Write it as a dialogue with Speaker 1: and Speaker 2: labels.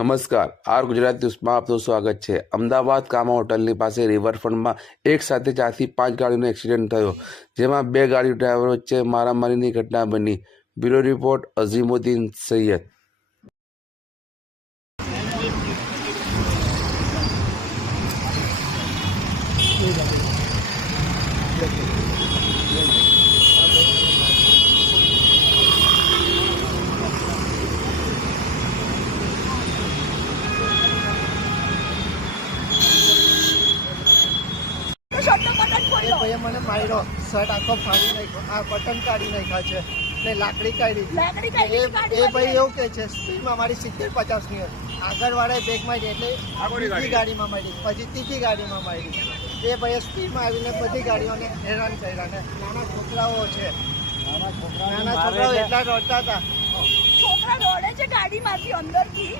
Speaker 1: નમસ્કાર. આર ગુજરાત ન્યૂઝમાં આપનું સ્વાગત છે. અમદાવાદ કામા હોટલની પાસે રિવરફ્રન્ટમાં એક સાથે ચારથી પાંચ ગાડીનો એક્સિડન્ટ થયો, જેમાં બે ગાડી ડ્રાઈવર વચ્ચે મારામારીની ઘટના બની. Bureau report, Azimuddin Saiyed.
Speaker 2: Thank button
Speaker 3: એ ભાઈએ મને માર્યો. શર્ટ આખો ફાડી નાખ્યો. આ બટન કાઢી નાખ્યા છે. ને લાકડી કાઢી. એ ભાઈ એવું કે છે સ્પીડમાં મારી સિત્તેર પચાસની હતી આગળ વાળાએ બ્રેક મારી એટલે બીજી ગાડીમાં મારી. પછી ત્રીજી ગાડીમાં મારી. એ ભાઈએ સ્પીડમાં આવીને બધી ગાડીઓને હેરાન કર્યા ને. નાના છોકરાઓ છે. નાના છોકરાઓ એટલા રડતા હતા.
Speaker 2: છોકરા દોડે છે ગાડીમાંથી અંદરથી.